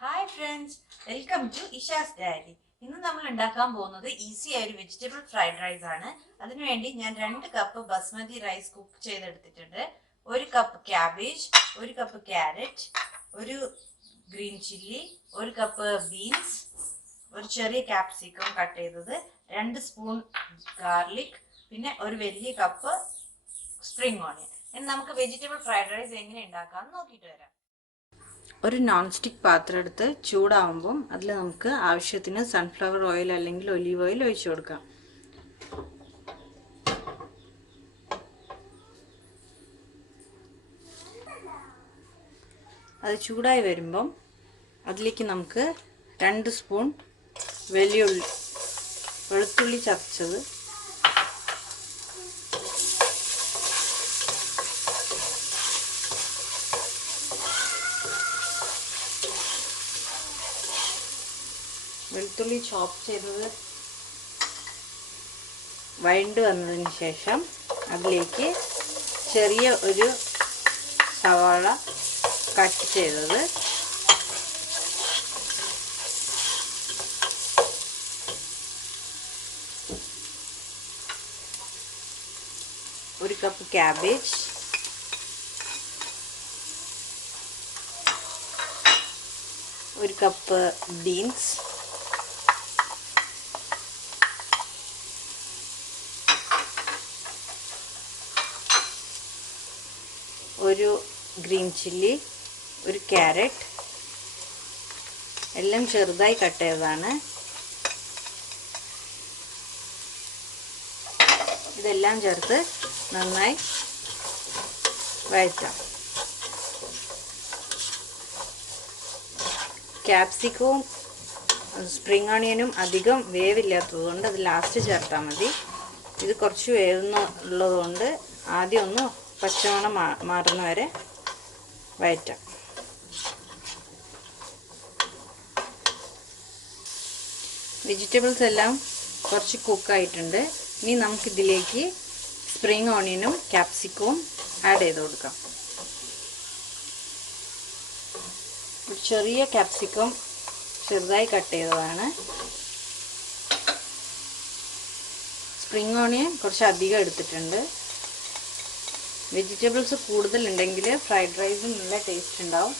Hi friends, welcome to Isha's Diary. ഇന്ന് നമ്മൾ ഉണ്ടാക്കാൻ പോകുന്നത് ഈസി ആയ ഒരു വെജിറ്റബിൾ ഫ്രൈഡ് റൈസ് ആണ്. അതിനുവേണ്ടി ഞാൻ 2 കപ്പ് ബസ്മതി റൈസ് കുക്ക് ചെയ്തെടുത്തിട്ടുണ്ട്. 1 കപ്പ് ക്യാബേജ്, 1 കപ്പ് ക്യാരറ്റ്, ഒരു ഗ്രീൻ ചില്ലി, 1 കപ്പ് ബീൻസ്, ഒരു ചെറിയ ക്യാപ്സിക്കം കട്ട് ചെയ്തത്, 2 സ്പൂൺ ഗാർലിക്, പിന്നെ ഒരു വലിയ കപ്പ് സ്പ്രിംഗ് ഓണിയൻ. ഇനി നമുക്ക് വെജിറ്റബിൾ ഫ്രൈഡ് റൈസ് എങ്ങനെ ഉണ്ടാക്കാമെന്ന് നോക്കിയിട്ട് വരാം. ഒരു നോൺ സ്റ്റിക്ക് പാത്രം എടുത്ത് ചൂടാവുമ്പം അതിൽ നമുക്ക് ആവശ്യത്തിന് സൺഫ്ലവർ ഓയിൽ അല്ലെങ്കിൽ ഒലീവ് ഓയിൽ ഒഴിച്ചു കൊടുക്കാം. അത് ചൂടായി വരുമ്പം അതിലേക്ക് നമുക്ക് 2 സ്പൂൺ വെളുത്തുള്ളി ചതച്ചത്, വെളുത്തുള്ളി ചോപ്പ് ചെയ്തത് വഴണ്ട് വന്നതിന് ശേഷം അതിലേക്ക് ചെറിയ ഒരു സവാള കട്ട് ചെയ്തത്, ഒരു കപ്പ് ക്യാബേജ്, ഒരു കപ്പ് ബീൻസ്, ഒരു ഗ്രീൻ ചില്ലി, ഒരു ക്യാരറ്റ്, എല്ലാം ചെറുതായി കട്ട് ചെയ്തതാണ്. ഇതെല്ലാം ചേർത്ത് നന്നായി വഴറ്റാം. ക്യാപ്സിക്കവും സ്പ്രിംഗ് ഓണിയനും അധികം വേവില്ലാത്തതുകൊണ്ട് അത് ലാസ്റ്റ് ചേർത്താൽ മതി. ഇത് കുറച്ച് വേവുന്നുള്ളതുകൊണ്ട് ആദ്യം ഒന്ന് പച്ചമണം മാറുന്ന വരെ വഴറ്റാം. വെജിറ്റബിൾസ് എല്ലാം കുറച്ച് കുക്കായിട്ടുണ്ട്. ഇനി നമുക്കിതിലേക്ക് സ്പ്രിംഗ് ഓണിയനും ക്യാപ്സിക്കവും ആഡ് ചെയ്ത് കൊടുക്കാം. ഒരു ചെറിയ ക്യാപ്സിക്കം ചെറുതായി കട്ട് ചെയ്തതാണ്. സ്പ്രിംഗ് ഓണിയൻ കുറച്ച് അധികം എടുത്തിട്ടുണ്ട്. വെജിറ്റബിൾസ് കൂടുതലുണ്ടെങ്കിൽ ഫ്രൈഡ് റൈസും നല്ല ടേസ്റ്റ് ഉണ്ടാവും.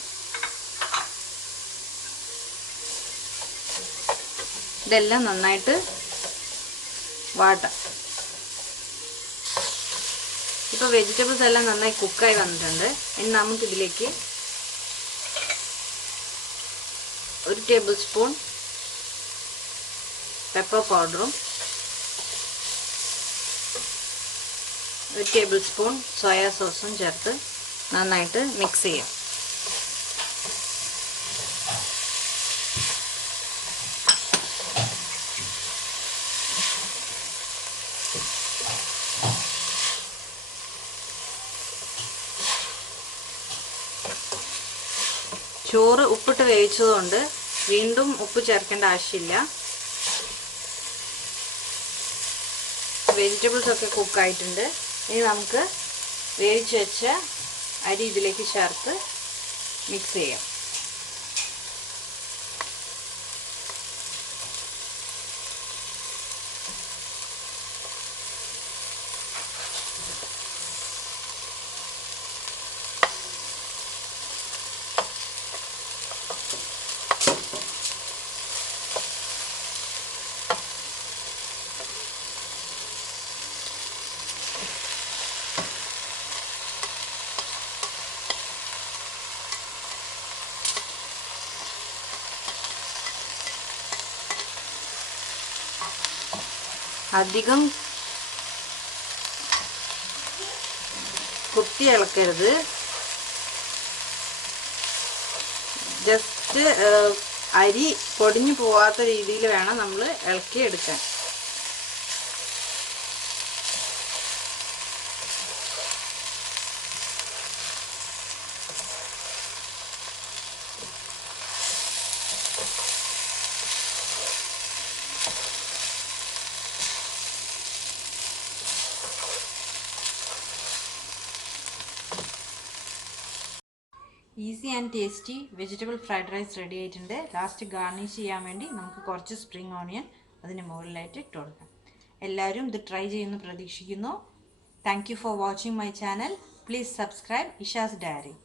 ഇതെല്ലാം നന്നായിട്ട് വാട്ടാം. ഇപ്പോൾ വെജിറ്റബിൾസ് എല്ലാം നന്നായി കുക്കായി വന്നിട്ടുണ്ട്. ഇനി നമുക്കിതിലേക്ക് 1 ടേബിൾ സ്പൂൺ പെപ്പർ പൗഡറും 1 ടേബിൾ സ്പൂൺ സോയാ സോസും ചേർത്ത് നന്നായിട്ട് മിക്സ് ചെയ്യാം. ചോറ് ഉപ്പിട്ട് വേവിച്ചതുകൊണ്ട് വീണ്ടും ഉപ്പ് ചേർക്കേണ്ട ആവശ്യമില്ല. വെജിറ്റബിൾസ് ഒക്കെ കുക്കായിട്ടുണ്ട്. ഇനി നമുക്ക് വേവിച്ച് വെച്ച അരി ഇതിലേക്ക് ചേർത്ത് മിക്സ് ചെയ്യാം. അധികം കുത്തി ഇളക്കരുത്. ജസ്റ്റ് അരി പൊടിഞ്ഞു പോവാത്ത രീതിയിൽ വേണം നമ്മൾ ഇളക്കി എടുക്കാൻ. Easy and tasty vegetable fried rice ready ആയിട്ടുണ്ട്. ലാസ്റ്റ് ഗാർണിഷ് ചെയ്യാൻ വേണ്ടി നമുക്ക് കുറച്ച് സ്പ്രിംഗ് ഓണിയൻ അതിന് മുകളിലായിട്ട് ഇട്ട് കൊടുക്കാം. എല്ലാവരും ഇത് ട്രൈ ചെയ്യുമെന്ന് പ്രതീക്ഷിക്കുന്നു. Thank you for watching my channel. Please subscribe Isha's diary.